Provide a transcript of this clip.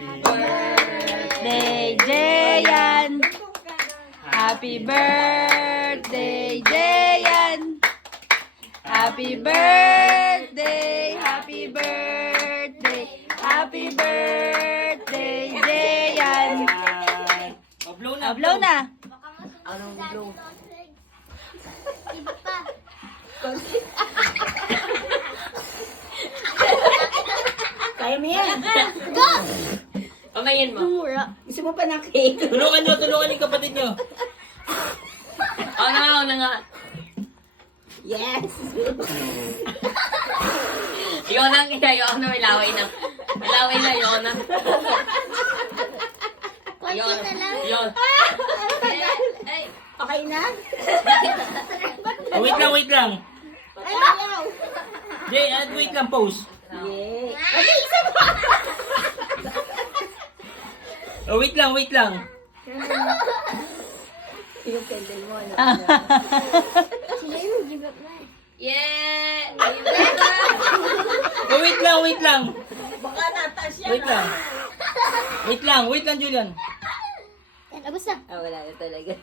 birthday, Jayan. Happy birthday, Jayan. Happy birthday, happy birthday, happy birthday, Jayan. Blow na. Blow na. Anong blow? Iba pa. Kaya mo yan. Go! Pamayin mo. Mura. Gusto mo pa ng cake? Tulungan yung kapatid nyo. Ako na nga. Yes! Ayoko na, may laway na. May laway na, ayoko na. Konti na lang. Ayoko. Ay, Okay na? Oh, wait lang. ay, ayaw. Jay, wait lang, pause. Yeah. Oh, wait lang. Yung candle mo. Ano? Sila yung give up na. Yeah! Oh, wait lang. Baka natas yan. Wait lang, Julian. Yan, abos na. Ah, wala na talaga.